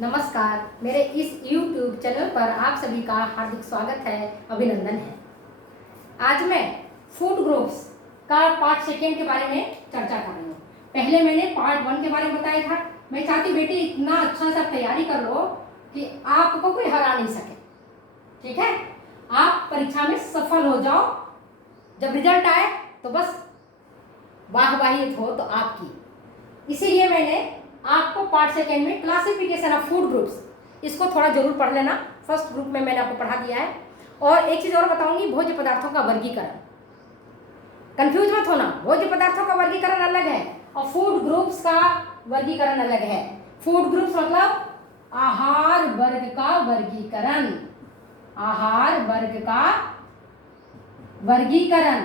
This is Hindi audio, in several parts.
नमस्कार, मेरे इस YouTube चैनल पर आप सभी का हार्दिक स्वागत है, अभिनंदन है। आज मैं फूड ग्रुप्स का पार्ट सेकेंड के बारे में चर्चा कर रही हूँ। पहले मैंने पार्ट 1 के बारे में बताया था। मैं चाहती बेटी इतना अच्छा सा तैयारी कर लो कि आपको कोई हरा नहीं सके, ठीक है। आप परीक्षा में सफल हो जाओ, जब रिजल्ट आए तो बस वाहवाही हो तो आपकी। इसीलिए मैंने आपको पार्ट सेकेंड में क्लासिफिकेशन ऑफ फूड ग्रुप्स इसको थोड़ा जरूर पढ़ लेना। फर्स्ट ग्रुप में मैंने आपको पढ़ा दिया है। और एक चीज और बताऊंगी, भोज्य पदार्थों का वर्गीकरण। कंफ्यूज मत होना, भोज्य पदार्थों का वर्गीकरण अलग है और फूड ग्रुप्स का वर्गीकरण अलग है। फूड ग्रुप्स मतलब आहार वर्ग का वर्गीकरण, आहार वर्ग का वर्गीकरण,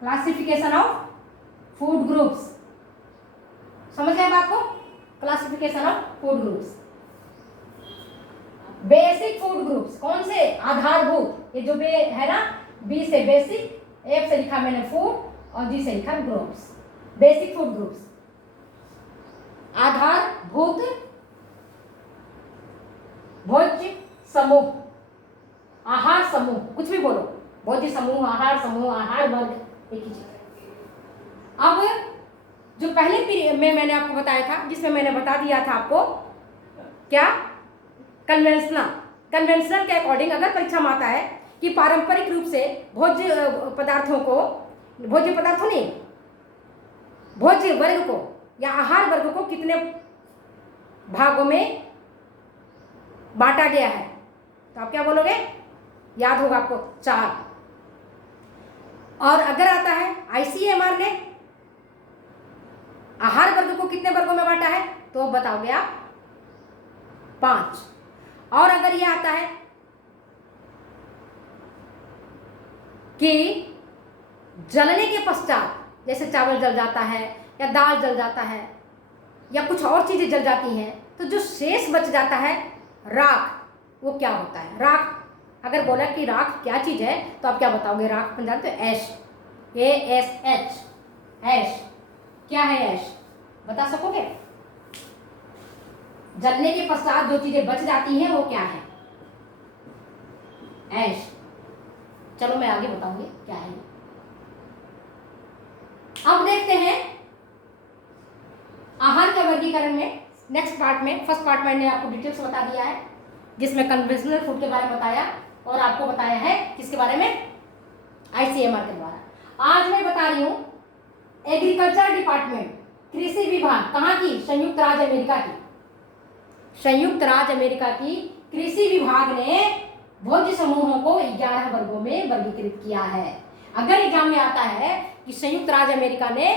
क्लासिफिकेशन ऑफ फूड ग्रुप्स। समझ गए बात को? Classification of food groups. Basic food groups कौन से? आधारभूत। ये जो बे है ना, बी से बेसिक, एफ से लिखा मैंने फूड और जी से लिखा ग्रुप्स। बेसिक फूड ग्रुप्स, आधारभूत भोज्य समूह, आहार समूह, कुछ भी बोलो, भोज्य समूह, आहार समूह, आहार वर्ग, एक ही चीज। अब जो पहले पीरियड में मैंने आपको बताया था, जिसमें मैंने बता दिया था आपको क्या, कन्वेंशनल के अकॉर्डिंग अगर परीक्षा में आता है कि पारंपरिक रूप से भोज्य पदार्थों को, भोज्य पदार्थों नहीं, भोज्य वर्ग को या आहार वर्ग को कितने भागों में बांटा गया है, तो आप क्या बोलोगे? याद होगा आपको, 4। और अगर आता है ICMR ने आहार वर्ग को कितने वर्गों में बांटा है, तो बताओगे आप 5। और अगर यह आता है कि जलने के पश्चात, जैसे चावल जल जाता है या दाल जल जाता है या कुछ और चीजें जल जाती हैं, तो जो शेष बच जाता है राख, वो क्या होता है? राख अगर बोला कि राख क्या चीज है, तो आप क्या बताओगे? राख बन जाते हो ऐश, ASH, ऐश। क्या है ऐश, बता सकोगे? जलने के पश्चात जो चीजें बच जाती हैं वो क्या है? ऐश। चलो मैं आगे बताऊंगी क्या है। अब देखते हैं आहार के वर्गीकरण में नेक्स्ट पार्ट में। फर्स्ट पार्ट मैंने आपको डिटेल्स बता दिया है, जिसमें कन्वेंशनल फूड के बारे में बताया और आपको बताया है किसके बारे में? ICMR के द्वारा। आज मैं बता रही हूं एग्रीकल्चर डिपार्टमेंट, कृषि विभाग, कहाँ की? संयुक्त राज्य अमेरिका की। संयुक्त राज्य अमेरिका की कृषि विभाग ने भोज्य समूहों को 11 वर्गों में वर्गीकृत किया है। अगर एग्जाम में आता है कि संयुक्त राज्य अमेरिका ने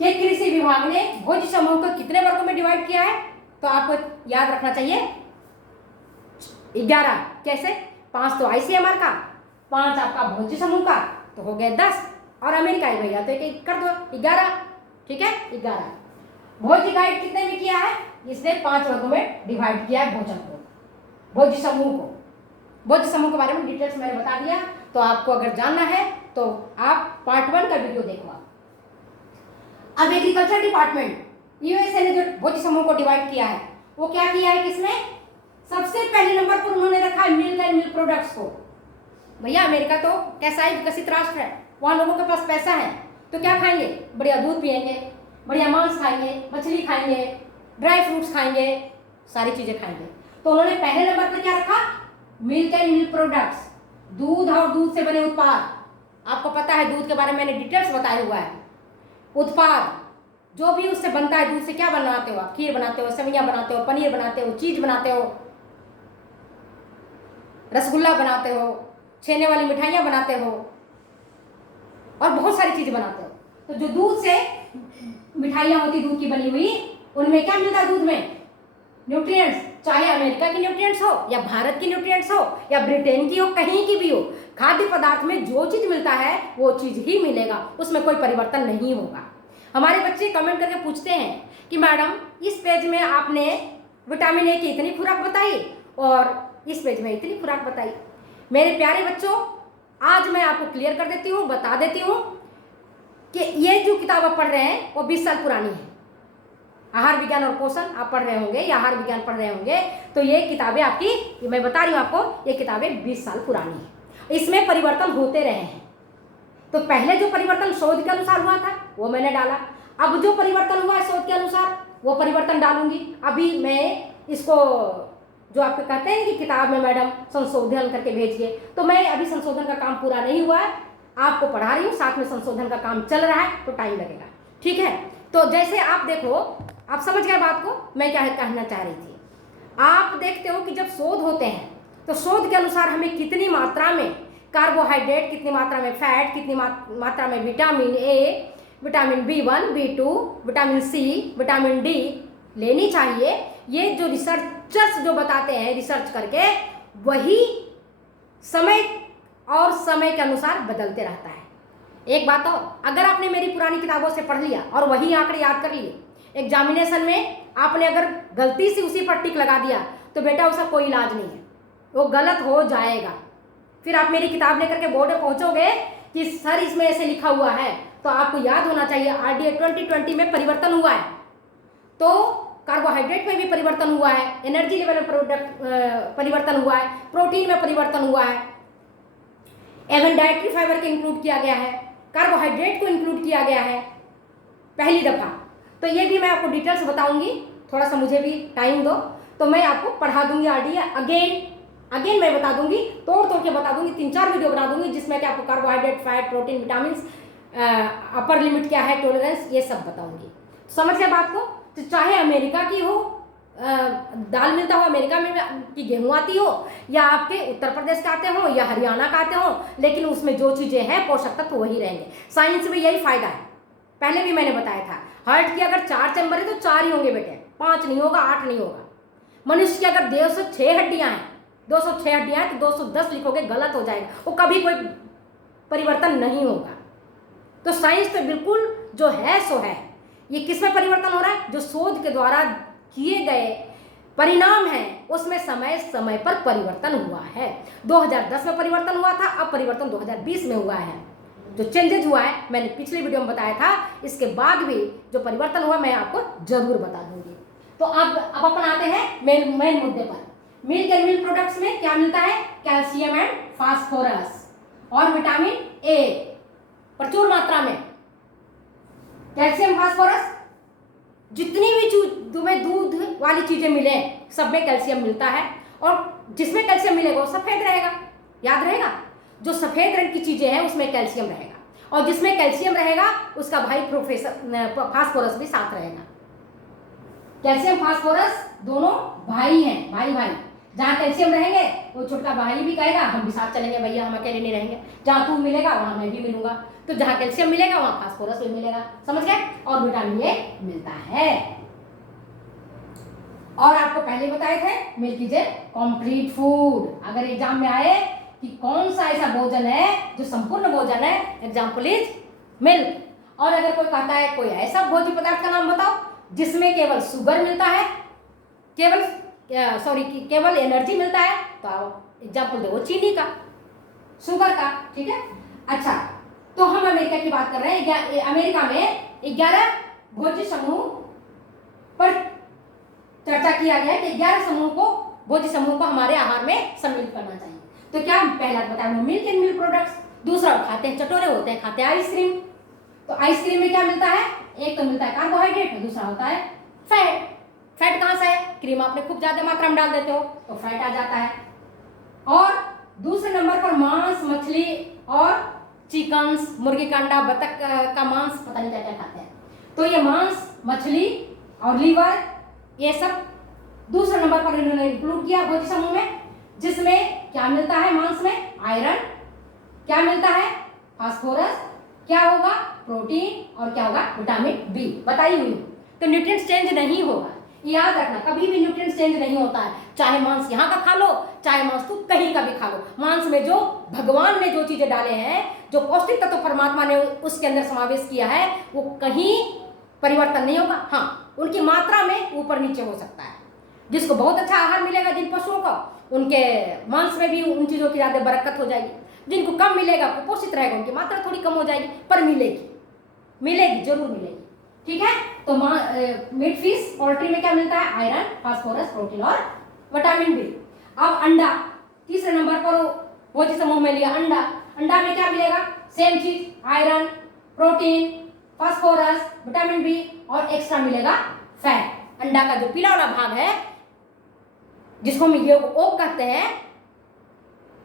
के कृषि विभाग ने भोज्य समूह को कितने वर्गों में डिवाइड किया है, तो आपको याद रखना चाहिए 11। कैसे? 5 तो ICMR का, 5 आपका भोज्य समूह का, तो हो गए 10। और अमेरिका ही भैया, तो एक कर दो 11, ठीक है। 11 भोज्य गाइड कितने में किया है? इसने 5 वर्गों में डिवाइड किया है भोजन को, भोज्य समूह को। भोज्य समूह के बारे में डिटेल्स मैंने बता दिया, तो आपको अगर जानना है तो आप पार्ट 1 का वीडियो देखो। अब एग्रीकल्चर डिपार्टमेंट USA ने जो भोज्य समूह को डिवाइड किया है, वो क्या किया है? किसने सबसे पहले नंबर पर उन्होंने रखा है मिल्क एंड मिल्क प्रोडक्ट्स को। भैया अमेरिका तो कैसा है, विकसित राष्ट्र है, वहां लोगों के पास पैसा है, तो क्या खाएंगे? बढ़िया दूध पिएंगे, बढ़िया मांस खाएंगे, मछली खाएंगे, ड्राई फ्रूट्स खाएंगे, सारी चीजें खाएंगे। तो उन्होंने पहले नंबर पर क्या रखा? मिल्क एंड मिल्क प्रोडक्ट्स, दूध और दूध से बने उत्पाद। आपको पता है दूध के बारे में मैंने डिटेल्स बताया हुआ है। उत्पाद जो भी उससे बनता है, दूध से क्या बनाते हो आप? खीर बनाते हो, सेवइयां बनाते हो, पनीर बनाते हो, चीज बनाते हो, रसगुल्ला बनाते हो, छेने वाली मिठाइयाँ बनाते हो और बहुत सारी चीजें बनाते हो। तो जो दूध से मिठाइयाँ होती दूध की बनी हुई, उनमें क्या मिलता है? दूध में न्यूट्रिएंट्स। चाहे अमेरिका की न्यूट्रिएंट्स हो या भारत की न्यूट्रिएंट्स हो या ब्रिटेन की हो, कहीं की भी हो, खाद्य पदार्थ में जो चीज मिलता है वो चीज ही मिलेगा, उसमें कोई परिवर्तन नहीं होगा। हमारे बच्चे कमेंट करके पूछते हैं कि मैडम इस पेज में आपने विटामिन A की इतनी खुराक बताई और इस पेज में इतनी खुराक बताई। मेरे प्यारे बच्चों, आज मैं आपको क्लियर कर देती हूँ, बता देती हूँ कि ये जो किताब आप पढ़ रहे हैं वो 20 साल पुरानी है। आहार विज्ञान और पोषण आप पढ़ रहे होंगे या आहार विज्ञान पढ़ रहे होंगे, तो ये किताबें आपकी, मैं बता रही हूँ आपको, ये किताबें 20 साल पुरानी है। इसमें परिवर्तन होते रहे हैं। तो पहले जो परिवर्तन शोध के अनुसार हुआ था वो मैंने डाला, अब जो परिवर्तन हुआ है शोध के अनुसार वो परिवर्तन डालूंगी। अभी मैं इसको, जो आपको कहते हैं कि किताब में मैडम संशोधन करके भेजिए, तो मैं अभी संशोधन का काम पूरा नहीं हुआ है, आपको पढ़ा रही हूँ, साथ में संशोधन का काम चल रहा है, तो टाइम लगेगा, ठीक है। तो जैसे आप देखो, आप समझ गए बात को, मैं क्या कहना चाह रही थी। आप देखते हो कि जब शोध होते हैं तो शोध के अनुसार हमें कितनी मात्रा में कार्बोहाइड्रेट, कितनी मात्रा में फैट, कितनी मात्रा में vitamin A, vitamin B1, B2, vitamin C, vitamin D लेनी चाहिए, ये जो रिसर्चर्स जो बताते हैं रिसर्च करके, वही समय और समय के अनुसार बदलते रहता है। एक बात और, अगर आपने मेरी पुरानी किताबों से पढ़ लिया और वही आंकड़े याद कर लिए, एग्जामिनेशन में आपने अगर गलती से उसी पर टिक लगा दिया तो बेटा उसका कोई इलाज नहीं है, वो गलत हो जाएगा। फिर आप मेरी किताब लेकर के बोर्ड में पहुंचोगे कि सर इसमें ऐसे लिखा हुआ है, तो आपको याद होना चाहिए RDA 2020 में परिवर्तन हुआ है, तो कार्बोहाइड्रेट में भी परिवर्तन हुआ है, एनर्जी लेवल में परिवर्तन हुआ है, प्रोटीन में परिवर्तन हुआ है, एवन डाइटरी फाइबर को इंक्लूड किया गया है, कार्बोहाइड्रेट को इंक्लूड किया गया है पहली दफ़ा। तो ये भी मैं आपको डिटेल्स बताऊंगी, थोड़ा सा मुझे भी टाइम दो, तो मैं आपको पढ़ा दूंगी RDA अगेन मैं बता दूंगी, तोड़ तोड़ के बता दूंगी, 3-4 वीडियो बना दूंगी जिसमें कि आपको carbohydrate, fat, protein, vitamin, upper limit क्या है, टॉलरेंस, ये सब बताऊंगी। समझ गए बात को। तो चाहे अमेरिका की हो दाल मिलता हो, अमेरिका में की गेहूँ आती हो, या आपके उत्तर प्रदेश का आते हो या हरियाणा का आते हो, लेकिन उसमें जो चीज़ें हैं पोषक तत्व वही रहेंगे। साइंस में यही फायदा है, पहले भी मैंने बताया था, हार्ट की अगर 4 चैम्बर है तो 4 ही होंगे बेटे, 5 नहीं होगा, 8 नहीं होगा। मनुष्य की अगर 206 हड्डियाँ हैं, 206 हड्डियाँ हैं तो 210 लिखोगे, गलत हो जाएगा, वो कभी कोई परिवर्तन नहीं होगा। तो साइंस तो बिल्कुल जो है सो है। ये किसमें परिवर्तन हो रहा है? जो शोध के द्वारा किए गए परिणाम हैं उसमें समय समय पर परिवर्तन हुआ है। 2010 में परिवर्तन हुआ था, अब परिवर्तन 2020 में हुआ है। जो चेंजेज हुआ है मैंने पिछले वीडियो में बताया था, इसके बाद भी जो परिवर्तन हुआ मैं आपको जरूर बता दूंगी। तो अब अपन आते हैं मेन मुद्दे पर। मिल्क एंड मिल्क प्रोडक्ट्स में क्या मिलता है? कैल्शियम एंड फास्फोरस और विटामिन ए प्रचुर मात्रा में। कैल्शियम, फास्फोरस, जितनी भी तुम्हें दूध वाली चीजें मिले सब में कैल्शियम मिलता है, और जिसमें कैल्शियम मिलेगा वो सफेद रहेगा, याद रहेगा। जो सफेद रंग की चीजें हैं उसमें कैल्शियम रहेगा, और जिसमें कैल्शियम रहेगा उसका भाई फास्फोरस भी साथ रहेगा। कैल्शियम फास्फोरस दोनों भाई हैं, भाई भाई। जहाँ कैल्शियम रहेंगे वो छोटा भाई भी कहेगा हम भी साथ चलेंगे भैया, हम अकेले नहीं रहेंगे। जहाँ तू मिलेगा वहाँ मैं भी मिलूंगा। तो जहाँ कैल्शियम मिलेगा वहाँ फास्फोरस भी मिलेगा, समझ गए। और विटामिन ए मिलता है। और आपको पहले बताए थे milk is a complete food. अगर एग्जाम में आए कि कौन सा ऐसा भोजन है जो संपूर्ण भोजन है, एग्जाम्पल इज मिल्क। और अगर कोई कहता है कोई ऐसा भोज्य पदार्थ का नाम बताओ जिसमें केवल शुगर मिलता है, केवल एनर्जी मिलता है, तो आप एग्जाम्पल दो चीनी का, शुगर का, ठीक है। अच्छा, तो हम अमेरिका की बात कर रहे हैं। अमेरिका में 11 भोज्य समूह पर चर्चा किया गया कि 11 भोज्य समूह को हमारे आहार में सम्मिलित करना चाहिए। तो क्या पहला बताया मिल्क एंड मिल्क प्रोडक्ट्स। दूसरा खाते हैं चटोरे होते हैं, खाते हैं आइसक्रीम। तो आइसक्रीम में क्या मिलता है? एक तो मिलता है कार्बोहाइड्रेट, दूसरा होता है फैट। फैट कहाँ से है? क्रीम आपने खूब ज्यादा मात्रा में डाल देते हो तो फैट आ जाता है। और दूसरे नंबर पर मांस, मछली और चिकन्स, मुर्गी का अंडा, बतख का मांस, पता नहीं क्या क्या खाते हैं। तो ये मांस, मछली और लीवर, ये सब दूसरे नंबर पर इन्होंने इंक्लूड किया भोज्य समूह में। जिसमें क्या मिलता है? मांस में आयरन, क्या मिलता है? फास्फोरस, क्या होगा? प्रोटीन, और क्या होगा? विटामिन बी, बताई हुई। तो न्यूट्रिएंट्स चेंज नहीं होगा, याद रखना, कभी भी न्यूट्रिएंट्स चेंज नहीं होता है। चाहे मांस यहाँ का खा लो, चाहे मांस तू कहीं का भी खा लो। मांस में जो भगवान ने जो चीजें डाले हैं, जो पौष्टिक तत्व परमात्मा ने उसके अंदर समावेश किया है, वो कहीं परिवर्तन नहीं होगा। हाँ, उनकी मात्रा में ऊपर नीचे हो सकता है। जिसको बहुत अच्छा आहार मिलेगा जिन पशुओं का, उनके मांस में भी उन चीजों की ज्यादा बरकत हो जाएगी। जिनको कम मिलेगा, कुपोषित रहेगा, उनकी मात्रा थोड़ी कम हो जाएगी, पर मिलेगी, मिलेगी, जरूर मिलेगी, ठीक है। तो मीट, फिश, पोल्ट्री में क्या मिलता है? आयरन, फास्फोरस, प्रोटीन और विटामिन बी। अब अंडा तीसरे नंबर पर भोज्य समूह में लिया अंडा। अंडा में क्या मिलेगा? सेम चीज, iron, protein, phosphorus, vitamin B और एक्स्ट्रा मिलेगा फैट। अंडा का जो पीला वाला भाग है जिसको हम येक कहते हैं,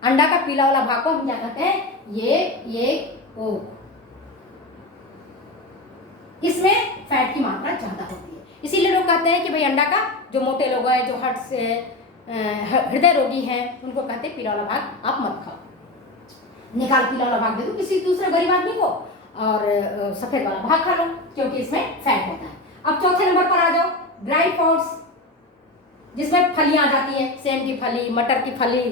अंडा का पीला वाला भाग को हम क्या कहते हैं? येक। इसमें फैट की मात्रा ज्यादा होती है, इसीलिए लोग कहते हैं कि भाई अंडा का जो मोटे लोग हैं, जो हार्ट से हृदय रोगी हैं, उनको कहते हैं पीला वाला भाग आप मत खाओ, निकाल पीला वाला भाग दे दो किसी दूसरे गरीब आदमी को और सफेद वाला भाग खा लो, क्योंकि इसमें फैट होता है। अब चौथे नंबर पर आ जाओ, ड्राई फ्रूट्स, जिसमें फलियां आ जाती हैं, सेम की फली, मटर की फली,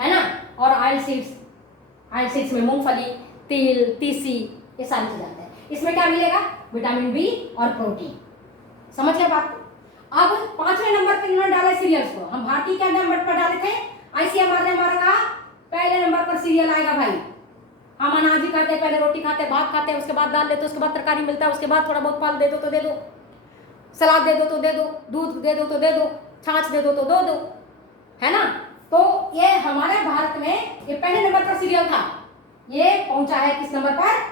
है ना, और ऑयल सीड्स में मूंगफली, तिल, तीसी, ये सारी चीजें आते हैं। इसमें क्या मिलेगा? विटामिन बी और प्रोटीन। समझ गए बात? अब पांचवें नंबर पर इन्होंने डाला सीरियल्स को। हम भारतीय क्या नंबर पर डाले थे? आईसीएमआर ने हमारा कहा पहले नंबर पर सीरियल आएगा भाई। हम अनाज ही खाते, पहले रोटी खाते, भात खाते, उसके बाद दाल लेते, उसके बाद तरकारी मिलता है, उसके बाद थोड़ा बहुत फल दे दो तो दे दो, सलाद दे दो तो दे दो, दूध दे दो तो दे दो, छाछ दे दो तो दो, है ना। तो ये हमारे भारत में ये पहले नंबर पर सीरियल था, ये पहुंचा है किस नंबर पर?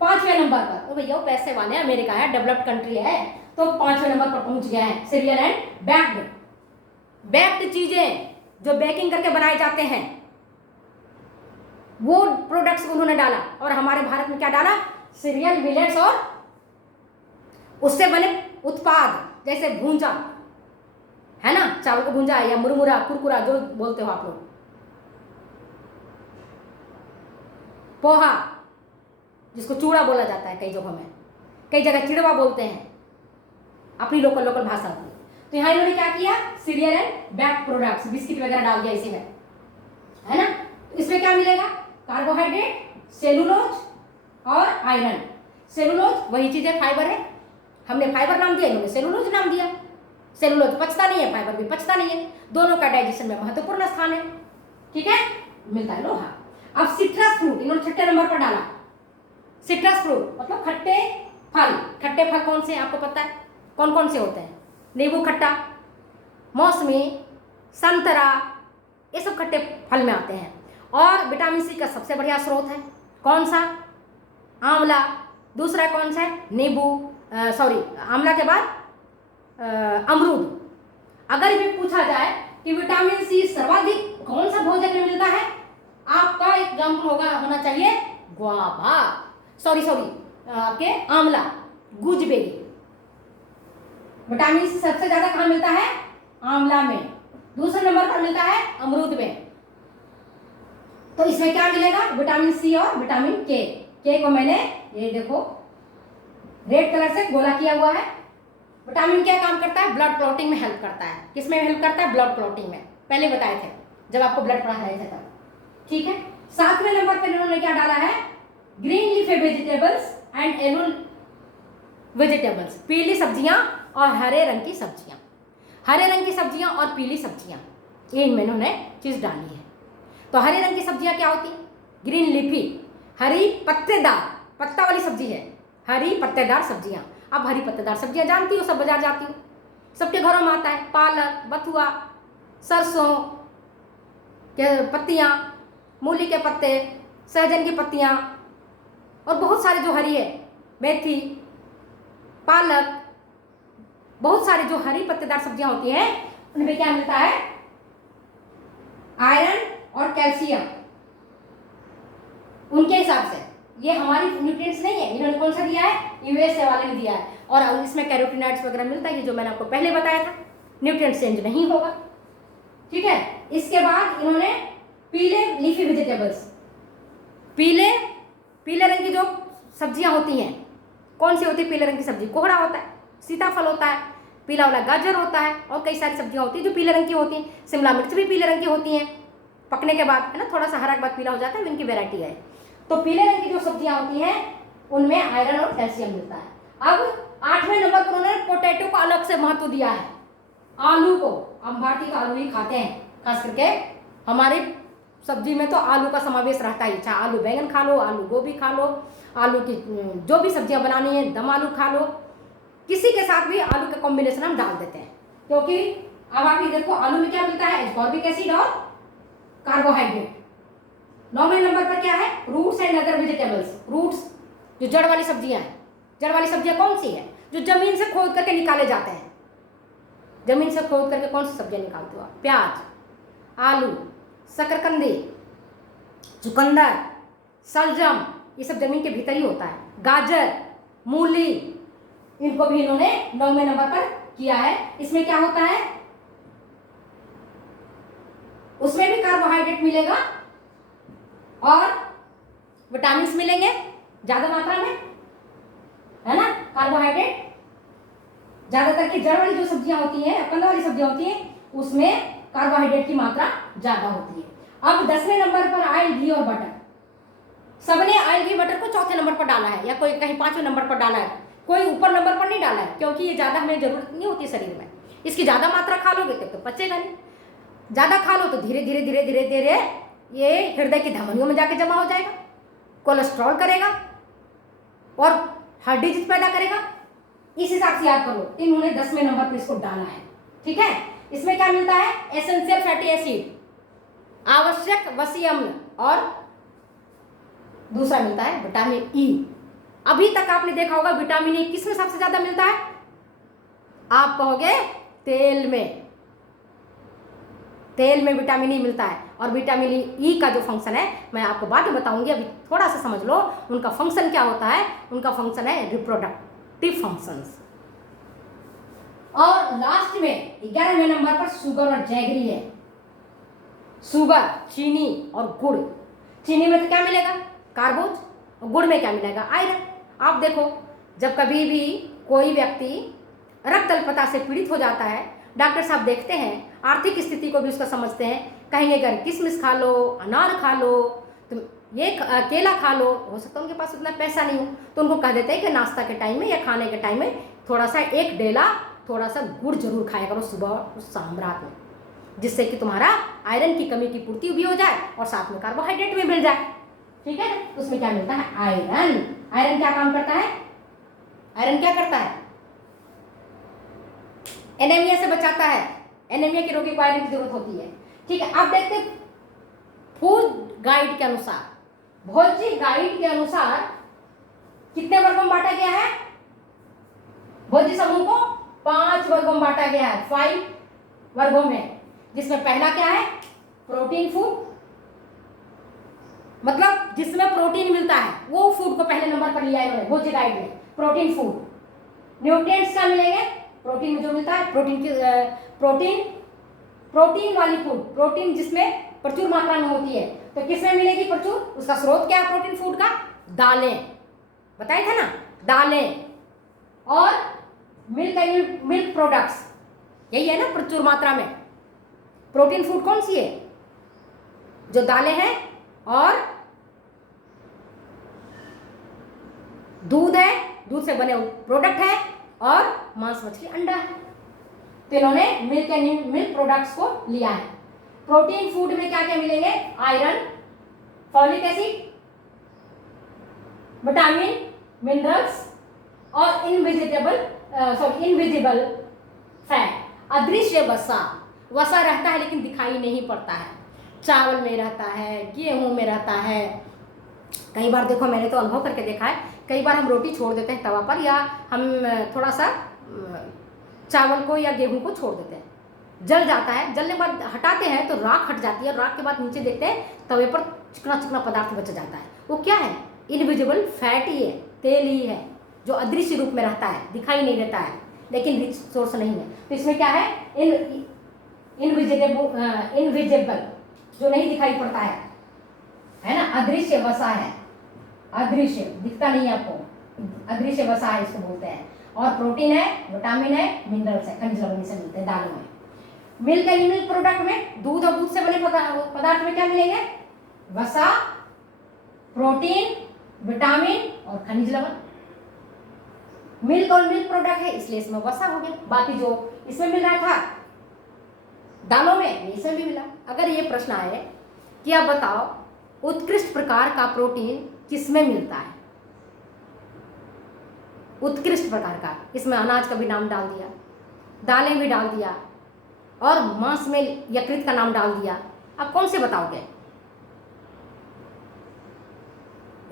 पांचवें नंबर पर। तो भैया पैसे वाले, अमेरिका है, डेवलप्ड कंट्री है, तो पांचवें नंबर पर पहुंच गया है सीरियल एंड बेक्ड चीजें जो बेकिंग करके बनाए जाते हैं, वो प्रोडक्ट्स उन्होंने डाला। और हमारे भारत में क्या डाला? सीरियल, मिलेट्स और उससे बने उत्पाद, जैसे भूंजा, है ना, चावल को भूंजा या मुरमुरा, कुरकुरा जो बोलते हो आप लोग, पोहा जिसको चूड़ा बोला जाता है कई जगहों में, कई जगह चिड़वा बोलते हैं, अपनी लोकल भाषा होती है। तो यहाँ इन्होंने क्या किया? Serial and baked products, biscuit वगैरह डाल दिया इसी में, है ना। तो इसमें क्या मिलेगा? कार्बोहाइड्रेट, सेलुलोज और आयरन। सेलुलोज वही चीज है, फाइबर है, हमने फाइबर नाम दिया, इन्होंने सेलुलोज नाम दिया। सेलुलोज पचता नहीं है, फाइबर भी पचता नहीं है, दोनों का डाइजेशन में महत्वपूर्ण स्थान है, ठीक है, मिलता है लोहा। अब सिट्रस फ्रूट इन्होंने छठे नंबर पर डाला। सिट्रस फ्रूट मतलब खट्टे फल। खट्टे फल कौन से हैं आपको पता है? कौन कौन से होते हैं? नींबू खट्टा, मौसमी, संतरा, ये सब खट्टे फल में आते हैं। और विटामिन सी का सबसे बढ़िया स्रोत है कौन सा? आंवला। दूसरा कौन सा है? नींबू, आंवला के बाद अमरूद। अगर ये पूछा जाए कि विटामिन सी सर्वाधिक कौन सा भोजन में मिलता है, आपका एग्जाम्पल होना चाहिए गुआवा, आपके आंवला, गूजबेरी। विटामिन सी सबसे ज्यादा कहाँ मिलता है? आंवला में। दूसरे नंबर पर मिलता है अमरूद में। तो इसमें क्या मिलेगा? विटामिन सी और विटामिन के। के को मैंने ये देखो रेड कलर से गोला किया हुआ है। विटामिन क्या काम करता है? ब्लड क्लॉटिंग में हेल्प करता है। किसमें हेल्प करता है? ब्लड क्लॉटिंग में। पहले बताए थे जब आपको ब्लड पढ़ा रहे थे तब, ठीक है। सातवें नंबर पर इन्होंने क्या डाला है? Green leafy vegetables and yellow vegetables, पीली सब्जियां और हरे रंग की सब्जियां। हरे रंग की सब्जियां और पीली सब्जियां, ये इनमें इन्होंने चीज डाली है। तो हरे रंग की सब्जियां क्या होती? ग्रीन लीफी, हरी पत्तेदार, पत्ता वाली सब्जी है, हरी पत्तेदार सब्जियां। अब हरी पत्तेदार सब्जियां जानती हो, सब बाजार जाती हो, सबके घरों में आता है। पालक, बथुआ, सरसों के पत्तियां, मूली के पत्ते, सहजन की पत्तियां और बहुत सारे जो हरी है, मेथी, पालक, बहुत सारी जो हरी पत्तेदार सब्जियां होती हैं उनमें क्या मिलता है? आयरन और कैल्शियम। उनके हिसाब से ये हमारी न्यूट्रिएंट्स नहीं है, इन्होंने कौन सा दिया है? यूएसए वाले ने दिया है। और इसमें कैरोटीनॉइड्स वगैरह मिलता है, जो मैंने आपको पहले बताया था। न्यूट्रिएंट चेंज नहीं होगा, ठीक है। इसके बाद इन्होंने पीले लीफी वेजिटेबल्स, पीले रंग की जो सब्जियां होती हैं, कौन सी होती है पीले रंग की सब्जी? कोहड़ा होता है, सीताफल होता है, पीला वाला गाजर होता है, और कई सारी सब्जियां होती हैं जो पीले रंग की होती हैं। शिमला मिर्च भी पीले रंग की होती हैं, पकने के बाद, है ना, थोड़ा सा हरा के बाद पीला हो जाता है, इनकी वेराइटी है। तो पीले रंग की जो सब्जियां होती हैं उनमें आयरन और कैल्शियम मिलता है। अब आठवें नंबर पर उन्होंने पोटैटो को अलग से महत्व दिया है। आलू को, हम भारतीय तो आलू ही खाते हैं, खास करके हमारे सब्जी में तो आलू का समावेश रहता ही, चाहे आलू बैंगन खा लो, आलू गोभी खा लो, आलू की जो भी सब्जियां बनानी है, दम आलू खा लो, किसी के साथ भी आलू का कॉम्बिनेशन हम डाल देते हैं। क्योंकि अब आप ये देखो आलू में क्या मिलता है, एस्कॉर्बिक एसिड और कार्बोहाइड्रेट। 9वें नंबर पर क्या है, roots and other vegetables. Roots जो जड़ वाली सब्जियां हैं, जड़ वाली सब्जियां कौन सी है, जो जमीन से खोद करके निकाले जाते हैं। जमीन से खोद करके कौन सी सब्जियां निकालते हो आप, प्याज, आलू, शकरकंदी, चुकंदर, सलजम, ये सब जमीन के भीतर ही होता है। गाजर, मूली, इनको भी इन्होंने 9वें नंबर पर किया है। इसमें क्या होता है, उसमें भी कार्बोहाइड्रेट मिलेगा और विटामिन मिलेंगे ज्यादा मात्रा में, है ना। कार्बोहाइड्रेट ज्यादातर की जड़ वाली जो सब्जियां होती हैं, कंद वाली सब्जियां होती हैं, उसमें कार्बोहाइड्रेट की मात्रा ज्यादा होती है। अब 10वें नंबर पर ऑयल, घी और बटर। सबने ऑयल, घी, बटर को चौथे नंबर पर डाला है, या कोई कहीं 5वें नंबर पर डाला है, कोई ऊपर नंबर पर नहीं डाला है, क्योंकि ये ज्यादा हमें जरूरत नहीं होती शरीर में। इसकी ज्यादा मात्रा खा लोगे तो पचेगा नहीं, ज्यादा खा लो तो धीरे धीरे धीरे धीरे धीरे ये हृदय की धमनियों में जाके जमा हो जाएगा, कोलेस्ट्रॉल करेगा और हार्ट डिजीज पैदा करेगा। इस हिसाब से याद करो, इन्होंने 10वें नंबर पर इसको डाला है, ठीक है। इसमें क्या मिलता है, एसेंशियल फैटी एसिड, आवश्यक वसीय अम्ल, और दूसरा मिलता है विटामिन ई। अभी तक आपने देखा होगा विटामिन ई किसमें सबसे ज्यादा मिलता है, आप कहोगे तेल में। तेल में विटामिन ई मिलता है, और विटामिन ई का जो फंक्शन है मैं आपको बाद में बताऊंगी, अभी थोड़ा सा समझ लो उनका फंक्शन क्या होता है। उनका फंक्शन है रिप्रोडक्टिव फंक्शंस। और लास्ट में 11वें नंबर पर शुगर और जैगरी है। शुगर, चीनी और गुड़। चीनी में तो क्या मिलेगा, कार्बोज, और गुड़ में क्या मिलेगा, आयरन। आप देखो जब कभी भी कोई व्यक्ति रक्त अल्पता से पीड़ित हो जाता है, डॉक्टर साहब देखते हैं, आर्थिक स्थिति को भी उसका समझते हैं, कहेंगे अगर किशमिश खा लो, अनार खा लो, तो ये केला खा लो। हो सकता है उनके पास उतना पैसा नहीं हो, तो उनको कह देते हैं कि नाश्ता के टाइम में या खाने के टाइम में थोड़ा सा एक डेला थोड़ा सा गुड़ जरूर खाया करो सुबह और शाम, रात में, जिससे कि तुम्हारा आयरन की कमी की पूर्ति भी हो जाए और साथ में कार्बोहाइड्रेट भी मिल जाए, ठीक है। उसमें क्या मिलता है, आयरन। आयरन क्या काम करता है, आयरन क्या करता है, एनीमिया से बचाता है। एनीमिया के रोगी को आयरन की जरूरत होती है, ठीक है। अब देखते हैं फूड गाइड के अनुसार, भोज्य गाइड के अनुसार कितने वर्गों में बांटा गया है, भोज्य समूह को 5 वर्गों में बांटा गया है, 5 वर्गों में। जिसमें पहला क्या है, प्रोटीन फूड, मतलब जिसमें प्रोटीन मिलता है वो फूड को पहले नंबर पर लिया है भोज्य गाइड में, प्रोटीन फूड। न्यूट्रिएंट्स क्या मिलेंगे, प्रोटीन में जो मिलता है, प्रोटीन वाली फूड, प्रोटीन जिसमें प्रचुर मात्रा में होती है, तो किसमें मिलेगी प्रचुर, उसका स्रोत क्या है प्रोटीन फूड का, दालें, बताया था ना, दालें और मिल्क प्रोडक्ट्स, यही है ना प्रचुर मात्रा में। प्रोटीन फूड कौन सी है, जो दालें हैं और दूध है, दूध से बने प्रोडक्ट है, और मांस, मछली, अंडा है। तो इन्होंने मिल्क प्रोडक्ट्स को लिया है। प्रोटीन फूड में क्या क्या मिलेंगे, iron, folic acid, vitamin, minerals और इनविजिबल फैट। अदृश्य वसा, वसा रहता है लेकिन दिखाई नहीं पड़ता है, चावल में रहता है, गेहूं में रहता है। कई बार देखो, मैंने तो अनुभव करके देखा है, कई बार हम रोटी छोड़ देते हैं तवा पर, या हम थोड़ा सा चावल को या गेहूं को छोड़ देते हैं, जल जाता है, जलने के बाद हटाते हैं तो राख हट जाती है, राख के बाद नीचे देखते हैं तवे पर चिकना चिकना पदार्थ बच जाता है। वो क्या है, इनविजिबल फैट ही है, तेल ही है, जो अदृश्य रूप में रहता है, दिखाई नहीं देता है, लेकिन रिच सोर्स नहीं है। तो इसमें क्या है, इनविजिबल, जो नहीं दिखाई पड़ता है ना, अदृश्य वसा है, अदृश्य, दिखता नहीं है आपको, अदृश्य वसा है इसको बोलते हैं। और प्रोटीन है, विटामिन है, मिनरल्स है, खनिज लवण से मिलते हैं दालों में। मिल्क एंड मिल्क प्रोडक्ट में दूध और दूध से बने पदार्थ में क्या मिलेंगे, वसा, प्रोटीन, विटामिन और खनिज लवण। मिल्क और मिल्क प्रोडक्ट है इसलिए इसमें वसा हो गया, बाकी जो इसमें मिल रहा था दालों में इसमें भी मिला। अगर ये प्रश्न आए कि अब बताओ उत्कृष्ट प्रकार का प्रोटीन किसमें मिलता है? उत्कृष्ट प्रकार का, इसमें अनाज का भी नाम डाल दिया, दालें भी डाल दिया और मांस में यकृत का नाम डाल दिया। अब कौन से बताओगे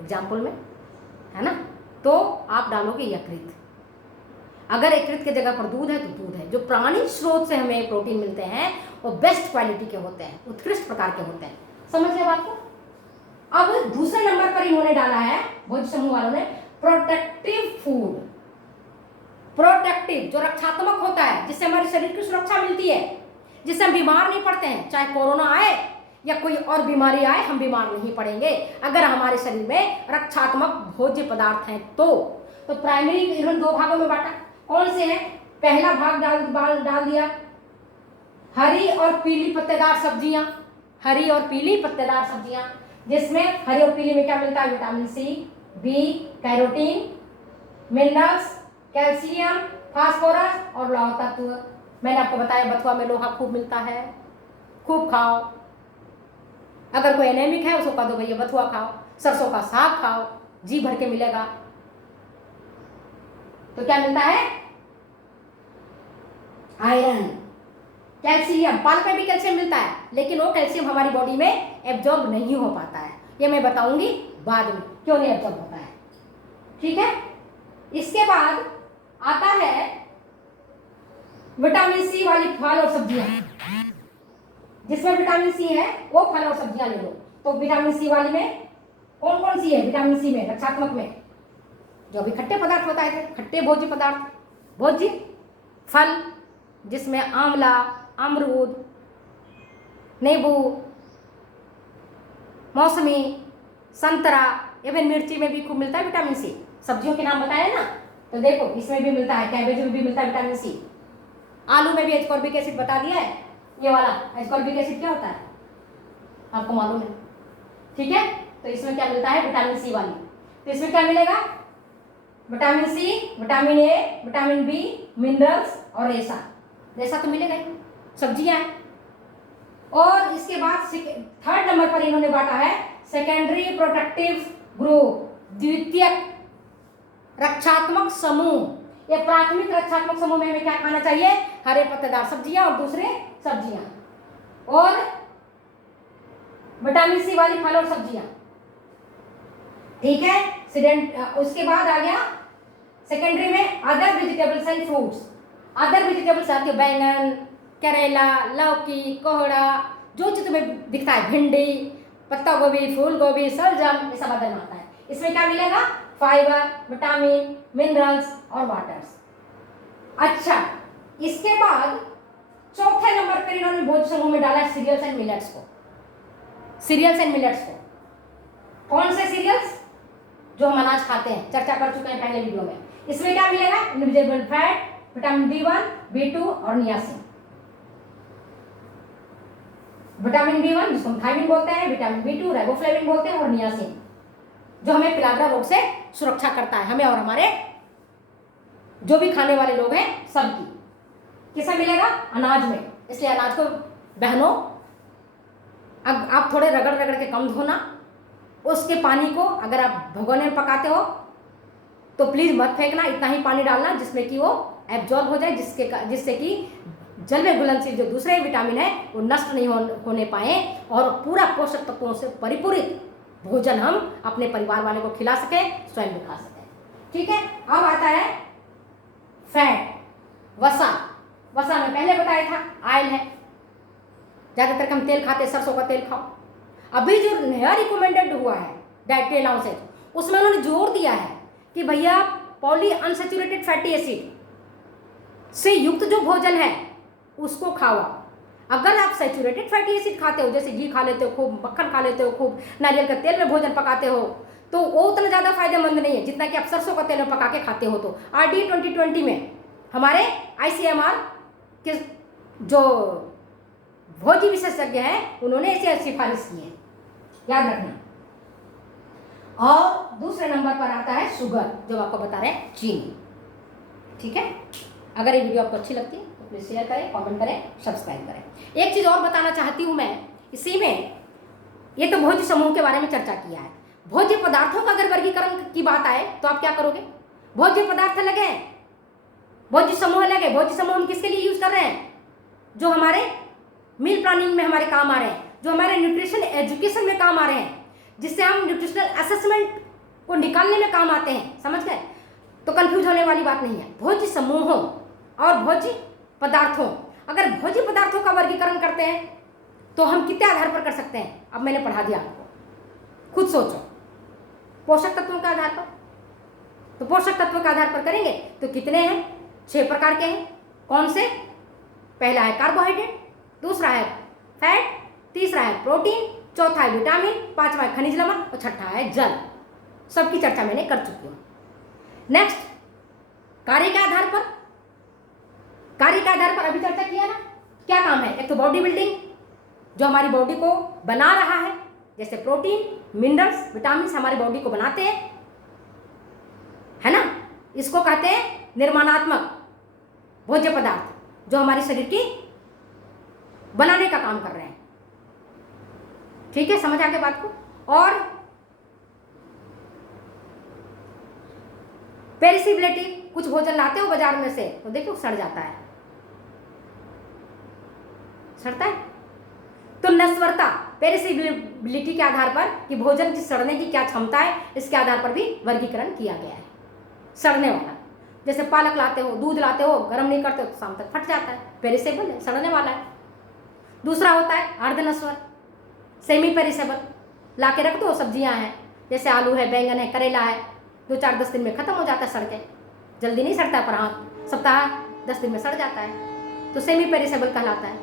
एग्जाम्पल में, है ना? तो आप डालोगे यकृत। अगर यकृत की जगह पर दूध है तो दूध है। जो प्राणी स्रोत से हमें प्रोटीन मिलते हैं वो बेस्ट क्वालिटी के होते हैं, उत्कृष्ट प्रकार के होते हैं। समझ गए बात को? अब दूसरे नंबर पर इन्होंने डाला है भोज्य समूह वालों ने प्रोटेक्टिव फूड। प्रोटेक्टिव जो रक्षात्मक होता है, जिससे हमारे शरीर की सुरक्षा मिलती है, जिससे हम बीमार नहीं पड़ते हैं। चाहे कोरोना आए या कोई और बीमारी आए, हम बीमार नहीं पड़ेंगे अगर हमारे शरीर में रक्षात्मक भोज्य पदार्थ हैं तो प्राइमरी इन्होंने दो भागों में बांटा। कौन से हैं? पहला भाग डाल दिया हरी और पीली पत्तेदार सब्जियां। हरी और पीली पत्तेदार सब्जियां, जिसमें हरी और पीली में क्या मिलता है? Vitamin C, B, carotene, minerals, calcium, phosphorus और लौह तत्व। मैंने आपको बताया बथुआ में लोहा खूब मिलता है, खूब खाओ। अगर कोई एनेमिक है उसको कह दो भैया बथुआ खाओ, सरसों का साग खाओ, जी भर के मिलेगा। तो क्या मिलता है? Iron, calcium. पालक में भी कैल्शियम मिलता है, लेकिन वो कैल्शियम हमारी बॉडी में एब्जॉर्ब नहीं हो पाता है। ये मैं बताऊंगी बाद में क्यों नहीं एब्जॉर्ब होता है, ठीक है? इसके बाद आता है विटामिन सी वाली फल और सब्जियां। जिसमें विटामिन सी है वो फल और सब्जियां ले लो। तो विटामिन सी वाली में कौन कौन सी है? विटामिन सी में रक्षात्मक में जो भी खट्टे पदार्थ बताए थे, खट्टे भोज्य पदार्थ, भोज्य फल, जिसमें आंवला, अमरूद, नींबू, मौसमी, संतरा, एवं मिर्ची में भी खूब मिलता है विटामिन सी। सब्जियों के नाम बताए ना, तो देखो इसमें भी मिलता है, कैबेज में भी मिलता है विटामिन सी। आलू में भी एस्कॉर्बिक एसिड बता दिया है। ये वाला एस्कॉर्बिक एसिड क्या होता है आपको मालूम है, ठीक है? तो इसमें क्या मिलता है? विटामिन सी वाली। तो इसमें क्या मिलेगा? Vitamin C, vitamin A, vitamin B, minerals और रेशा तो मिलेगा ही, सब्जियां हैं। और इसके बाद थर्ड नंबर पर इन्होंने बांटा है सेकेंडरी प्रोटेक्टिव ग्रुप, द्वितीयक रक्षात्मक समूह। ये प्राथमिक रक्षात्मक समूह में हमें क्या खाना चाहिए? हरे पत्तेदार सब्जियां और दूसरे सब्जियां और विटामिन सी वाली फल और सब्जियां, ठीक है? उसके बाद आ गया सेकेंडरी में other vegetables and fruits. Other vegetables आती है बैंगन, करेला, लौकी, कोहड़ा, जो चीज तुम्हें दिखता है, भिंडी, पत्ता गोभी, फूल गोभी, सलजम, ये सब अदर में आता है। इसमें क्या मिलेगा? फाइबर, विटामिन, मिनरल्स और वाटर्स। अच्छा, इसके बाद चौथे नंबर पर इन्होंने भोज्य समूह में डाला सीरियल्स एंड मिलेट्स को। सीरियल्स एंड मिलेट्स को कौन से सीरियल्स? जो हम अनाज खाते हैं, चर्चा कर चुके हैं पहले वीडियो में। इसमें क्या मिलेगा? Invisible fat, vitamin B1, B2 और नियासिन। विटामिन B1 जिसको हम थायमिन बोलते हैं, विटामिन B2 राइबोफ्लेविन बोलते हैं और नियासिन जो हमें पिलाग्रा रोग से सुरक्षा करता है, हमें और हमारे जो भी खाने वाले लोग हैं सबकी। किसमें मिलेगा? अनाज में। इसलिए अनाज को बहनों अब आप थोड़े रगड़ रगड़ के कम धोना। उसके पानी को अगर आप भगोने में पकाते हो तो प्लीज मत फेंकना, इतना ही पानी डालना जिसमें कि वो एब्जॉर्ब हो जाए, जिससे कि जल में घुलनशील जो दूसरे विटामिन है वो नष्ट नहीं होने पाए और पूरा पोषक तत्वों से परिपूरित भोजन हम अपने परिवार वाले को खिला सकें, स्वयं भी खा सकें, ठीक है? अब आता है फैट, वसा। वसा में पहले बताया था ऑयल है, ज्यादातर हम तेल खाते, सरसों का तेल खाओ। अभी जो नया रिकमेंडेड हुआ है डाइटरी अलाउंसेज, उसमें उन्होंने जोर दिया है कि भैया पॉली अनसैचुरेटेड फैटी एसिड से युक्त जो भोजन है उसको खाओ। अगर आप सैचुरेटेड फैटी एसिड खाते हो, जैसे घी खा लेते हो खूब, मक्खन खा लेते हो खूब, नारियल का तेल में भोजन पकाते हो, तो वो उतना ज़्यादा फायदेमंद नहीं है जितना कि आप सरसों का तेल में पका के खाते हो। तो RDA 2020 में हमारे ICMR के जो भोज्य विशेषज्ञ हैं उन्होंने ऐसी सिफारिश की है, याद रखना। और दूसरे नंबर पर आता है शुगर, जो आपको बता रहे हैं चीनी, ठीक है? अगर ये वीडियो आपको अच्छी लगती है तो प्लीज शेयर करें, कमेंट करें, सब्सक्राइब करें। एक चीज़ और बताना चाहती हूँ मैं, इसी में ये तो भोज्य समूह के बारे में चर्चा किया है। भोज्य पदार्थों का अगर वर्गीकरण की बात आए तो आप क्या करोगे? भोज्य पदार्थ अलग है, भोज्य समूह अलग है। भोज्य समूह हम किसके लिए यूज कर रहे हैं? जो हमारे मील प्लानिंग में हमारे काम आ रहे हैं, जो हमारे न्यूट्रिशन एजुकेशन में काम आ रहे हैं, जिससे हम न्यूट्रिशनल असेसमेंट को निकालने में काम आते हैं। समझ गए? तो कंफ्यूज होने वाली बात नहीं है। भोज्य समूहों और भोज्य पदार्थों, अगर भोज्य पदार्थों का वर्गीकरण करते हैं तो हम कितने आधार पर कर सकते हैं? अब मैंने पढ़ा दिया आपको, खुद सोचो। पोषक तत्वों के आधार पर, तो पोषक तत्वों के आधार पर करेंगे तो कितने हैं? 6 प्रकार के हैं। कौन से? पहला है कार्बोहाइड्रेट, दूसरा है फैट, तीसरा है प्रोटीन, चौथा है विटामिन, पांचवा है खनिज लवण और छठा है जल। सबकी चर्चा मैंने कर चुकी हूं। नेक्स्ट, कार्य के आधार पर, कार्य के आधार पर अभी चर्चा किया ना, क्या काम है? एक तो बॉडी बिल्डिंग, जो हमारी बॉडी को बना रहा है, जैसे प्रोटीन, मिनरल्स, विटामिन हमारी बॉडी को बनाते हैं, है ना। इसको कहते हैं निर्माणात्मक भोज्य पदार्थ, जो हमारे शरीर की बनाने का काम कर रहे हैं। ठीक है, समझ आ गया बात को। और पेरिसिबिलिटी, कुछ भोजन लाते हो बाजार में से तो देखो सड़ जाता है, सड़ता है। तो नस्वरता, पेरिसिबिलिटी के आधार पर कि भोजन की सड़ने की क्या क्षमता है, इसके आधार पर भी वर्गीकरण किया गया है। सड़ने वाला, जैसे पालक लाते हो, दूध लाते हो, गर्म नहीं करते हो तो शाम तक फट जाता है, पेरिसेबल है, सड़ने वाला है। दूसरा होता है अर्धनश्वर, सेमी पेरिसेबल, ला के रख दो, सब्जियां हैं जैसे आलू है, बैंगन है, करेला है, 2-4-10 दिन में खत्म हो जाता है सड़ के। जल्दी नहीं सड़ता पर हाँ सप्ताह 10 दिन में सड़ जाता है, तो सेमी पेरिसेबल कहलाता है।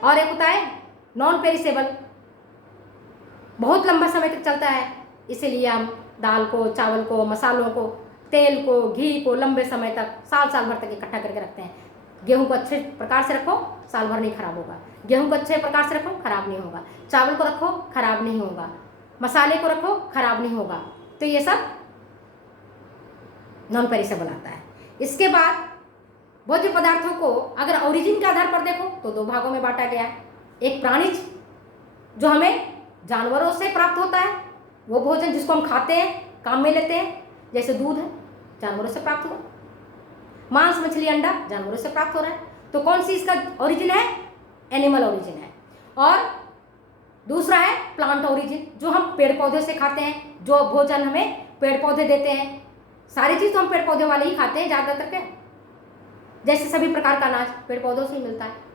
और एक होता है नॉन पेरिसेबल, बहुत लंबा समय तक चलता है, इसीलिए हम दाल को, चावल को, मसालों को, तेल को, घी को लंबे समय तक, साल भर तक इकट्ठा करके रखते हैं। गेहूं को अच्छे प्रकार से रखो, साल भर नहीं खराब होगा। गेहूं को अच्छे प्रकार से रखो, खराब नहीं होगा। चावल को रखो, खराब नहीं होगा। मसाले को रखो, खराब नहीं होगा। तो ये सब नॉन पेरिसेबल आता है। इसके बाद भोज्य पदार्थों को अगर ओरिजिन के आधार पर देखो तो 2 भागों में बांटा गया है। एक प्राणिज, जो हमें जानवरों से प्राप्त होता है, वो भोजन जिसको हम खाते हैं, काम में लेते हैं, जैसे दूध है, जानवरों से प्राप्त हुआ। मांस, मछली, अंडा जानवरों से प्राप्त हो रहा है। तो कौन सी इसका ओरिजिन है? एनिमल ओरिजिन है। और दूसरा है प्लांट ओरिजिन, जो हम पेड़ पौधे से खाते हैं, जो भोजन हमें पेड़ पौधे देते हैं। सारी चीज तो हम पेड़ पौधे वाले ही खाते हैं ज्यादातर के, जैसे सभी प्रकार का अनाज पेड़ पौधों से ही मिलता है।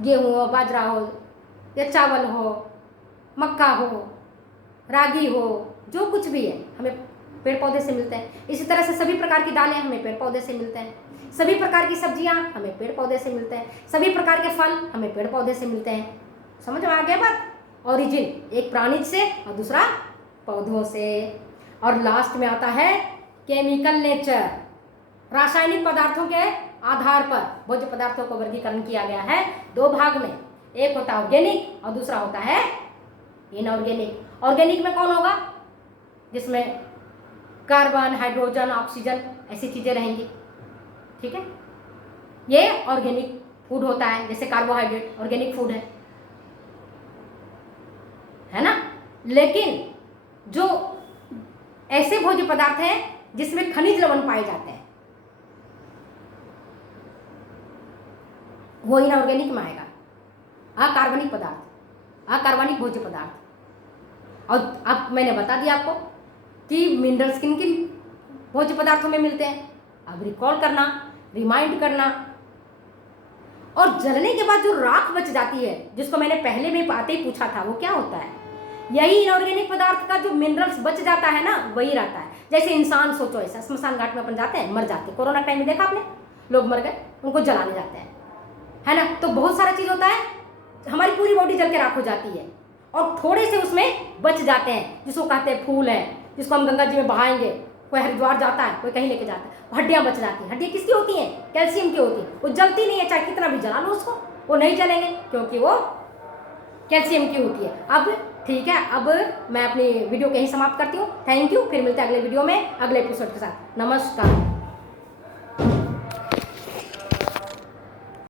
गेहूं हो, बाजरा हो, या चावल हो, मक्का हो, रागी हो, जो कुछ भी है हमें पेड़ पौधे से मिलते हैं। इसी तरह से सभी प्रकार की दालें हमें पेड़ पौधे से मिलते हैं। सभी प्रकार की सब्जियां हमें पेड़ पौधे से मिलते हैं। सभी प्रकार के फल हमें पेड़ पौधे से मिलते हैं। समझ में आ गया बात? ओरिजिन एक प्राणिज से और दूसरा पौधों से। और लास्ट में आता है केमिकल नेचर, रासायनिक पदार्थों के आधार पर भोज्य पदार्थों को वर्गीकरण किया गया है 2 भाग में। एक होता है ऑर्गेनिक और दूसरा होता है इनऑर्गेनिक। ऑर्गेनिक में कौन होगा? जिसमें कार्बन, हाइड्रोजन, ऑक्सीजन ऐसी चीजें रहेंगी। ठीक है, ये ऑर्गेनिक फूड होता है। जैसे कार्बोहाइड्रेट ऑर्गेनिक फूड है ना। लेकिन जो ऐसे भोज्य पदार्थ हैं जिसमें खनिज लवण पाए जाते हैं, वो इनऑर्गेनिक में आएगा। अकार्बनिक पदार्थ, अकार्बनिक भोज्य पदार्थ। और अब मैंने बता दिया आपको कि मिनरल्स किन किन भोज्य पदार्थों में मिलते हैं। अब रिकॉल करना, रिमाइंड करना। और जलने के बाद जो राख बच जाती है, जिसको मैंने पहले भी आते ही पूछा था, वो क्या होता है? यही इनऑर्गेनिक पदार्थ का जो मिनरल्स बच जाता है ना, वही रहता है। जैसे इंसान, सोचो ऐसा, श्मशान घाट में अपन जाते हैं, मर जाते हैं। कोरोना टाइम में देखा आपने, लोग मर गए, उनको जलाने जाते हैं, है ना। तो बहुत सारा चीज होता है, हमारी पूरी बॉडी जल के राख हो जाती है और थोड़े से उसमें बच जाते हैं, जिसको कहते हैं फूल है, जिसको हम गंगा जी में बहाएंगे। कोई हरिद्वार जाता है, कोई कहीं लेके जाता है, हड्डियां बच जाती हैं। हड्डियां किसकी होती हैं? कैल्शियम की होती है। वो जलती नहीं है, चाहे कितना भी जला लो उसको, वो नहीं जलेंगे, क्योंकि वो कैल्शियम की होती है। अब ठीक है, अब मैं अपनी वीडियो को यहीं समाप्त करती हूँ। थैंक यू, फिर मिलते हैं अगले वीडियो में अगले एपिसोड के साथ। नमस्कार।